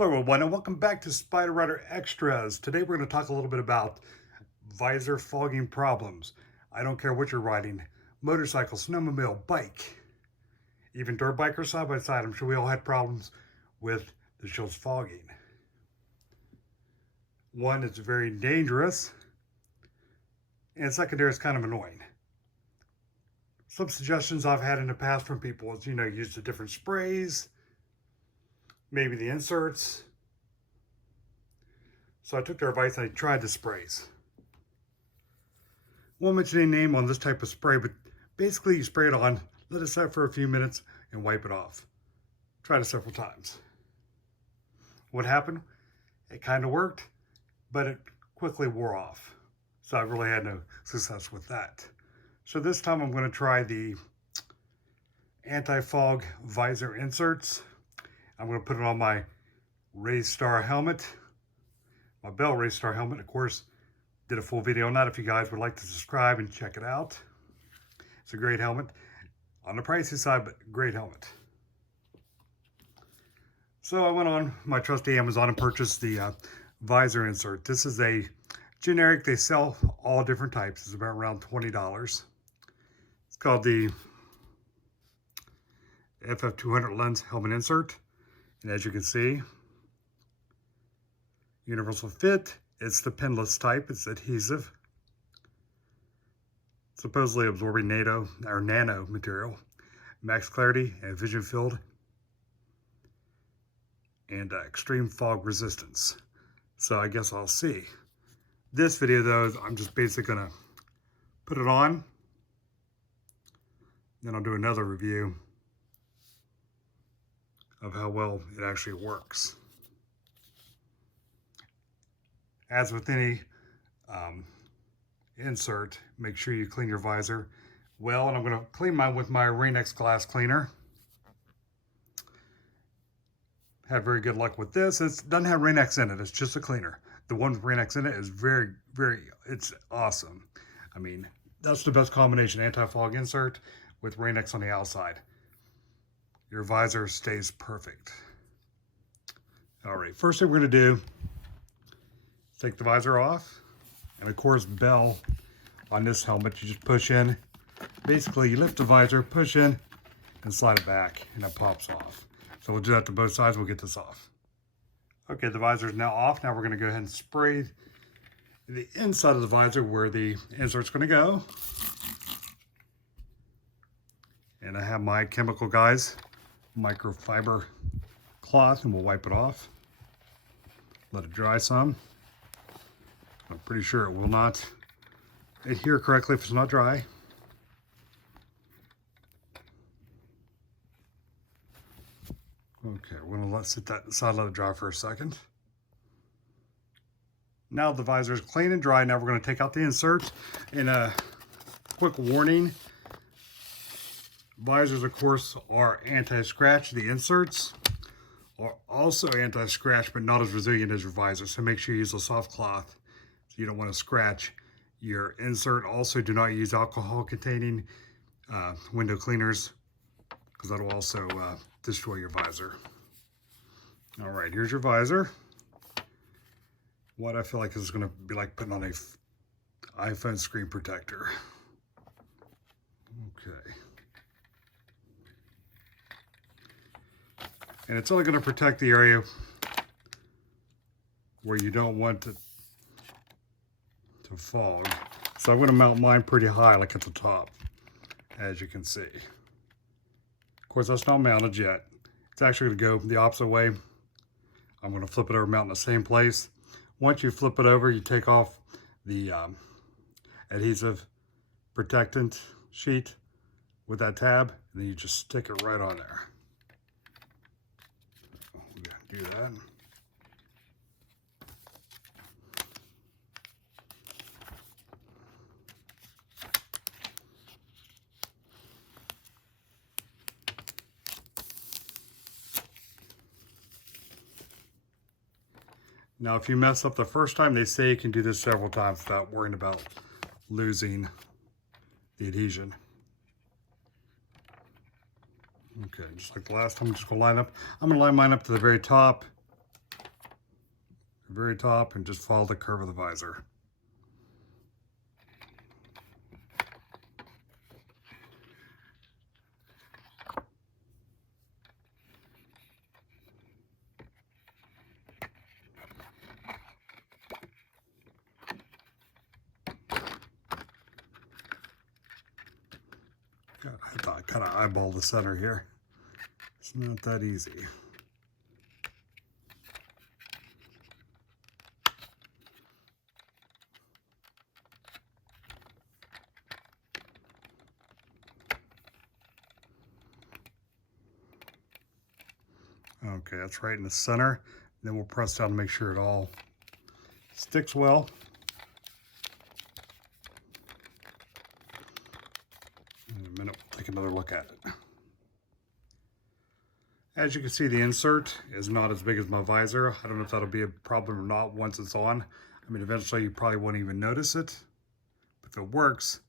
Hello everyone and welcome back to Spider Rider Extras. Today we're going to talk a little bit about visor fogging problems. I don't care what you're riding, motorcycle, snowmobile, bike, even dirt bike or side by side. I'm sure we all had problems with the shield's fogging. One, it's very dangerous, and secondary, it's kind of annoying. Some suggestions I've had in the past from people is, use the different sprays, maybe the inserts. So I took their advice and I tried the sprays. Won't mention any name on this type of spray, but basically you spray it on, let it set for a few minutes, and wipe it off. Tried it several times. What happened? It kind of worked, but it quickly wore off. So I really had no success with that. So this time I'm going to try the anti-fog visor inserts. I'm going to put it on my Race Star helmet. My Bell Race Star helmet, of course, did a full video on that if you guys would like to subscribe and check it out. It's a great helmet. On the pricey side, but great helmet. So I went on my trusty Amazon and purchased the visor insert. This is a generic. They sell all different types. It's about around $20. It's called the FF200 lens helmet insert. And as you can see, universal fit. It's the pinless type. It's adhesive. Supposedly absorbing nano material. Max clarity and vision field. And extreme fog resistance. So I guess I'll see. This video though, I'm just basically gonna put it on. Then I'll do another review of how well it actually works. As with any insert, make sure you clean your visor well, and I'm going to clean mine with my Rain-X glass cleaner. Had very good luck with this. It doesn't have Rain-X in it, it's just a cleaner. The one with Rain-X in it is it's awesome. I mean, that's the best combination, anti-fog insert with Rain-X on the outside. Your visor stays perfect. All right, first thing we're going to do, take the visor off, and of course Bell on this helmet, you just push in. Basically, you lift the visor, push in, and slide it back, and it pops off. So we'll do that to both sides. We'll get this off. Okay, the visor is now off. Now we're going to go ahead and spray the inside of the visor where the insert's going to go. And I have my chemical guys, microfiber cloth, and we'll wipe it off. Let it dry some. I'm pretty sure it will not adhere correctly if it's not dry. Okay, we're gonna sit that aside, let it dry for a second. Now the visor is clean and dry. Now we're gonna take out the insert. And a quick warning, visors of course are anti-scratch. The inserts are also anti-scratch, but not as resilient as your visor. So make sure you use a soft cloth. You don't want to scratch your insert. Also, do not use alcohol-containing window cleaners, because that will also destroy your visor. All right, here's your visor. What I feel like is going to be like putting on a iPhone screen protector. Okay. And it's only going to protect the area where you don't want it to fog. So I'm going to mount mine pretty high, like at the top, as you can see. Of course, that's not mounted yet. It's actually going to go the opposite way. I'm going to flip it over, mount in the same place. Once you flip it over, you take off the adhesive protectant sheet with that tab, and then you just stick it right on there. Do that. Now, if you mess up the first time, they say you can do this several times without worrying about losing the adhesion. Okay, just like the last time, I'm just gonna line up. I'm gonna line mine up to the very top the very top and just follow the curve of the visor. God, I thought I kind of eyeballed the center here. It's not that easy. Okay, that's right in the center. Then we'll press down to make sure it all sticks well. In a minute, we'll take another look at it. As you can see, the insert is not as big as my visor. I don't know if that'll be a problem or not once it's on. I mean, eventually you probably won't even notice it. But if it works,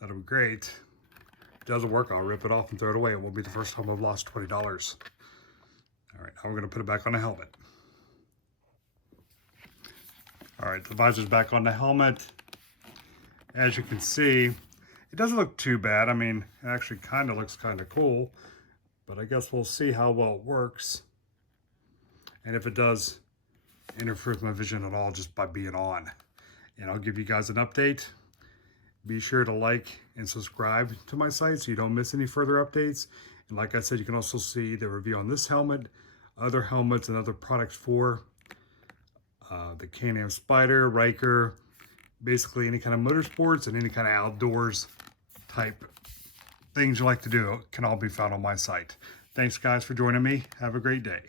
that'll be great. If it doesn't work, I'll rip it off and throw it away. It won't be the first time I've lost $20. All right, now we're gonna put it back on the helmet. All right, the visor's back on the helmet. As you can see, it doesn't look too bad. I mean, it actually kind of looks kind of cool, but I guess we'll see how well it works. And if it does interfere with my vision at all just by being on. And I'll give you guys an update. Be sure to like and subscribe to my site so you don't miss any further updates. And like I said, you can also see the review on this helmet, other helmets and other products for the Can-Am Spyder, Riker, basically any kind of motorsports and any kind of outdoors type things you like to do can all be found on my site. Thanks guys for joining me. Have a great day.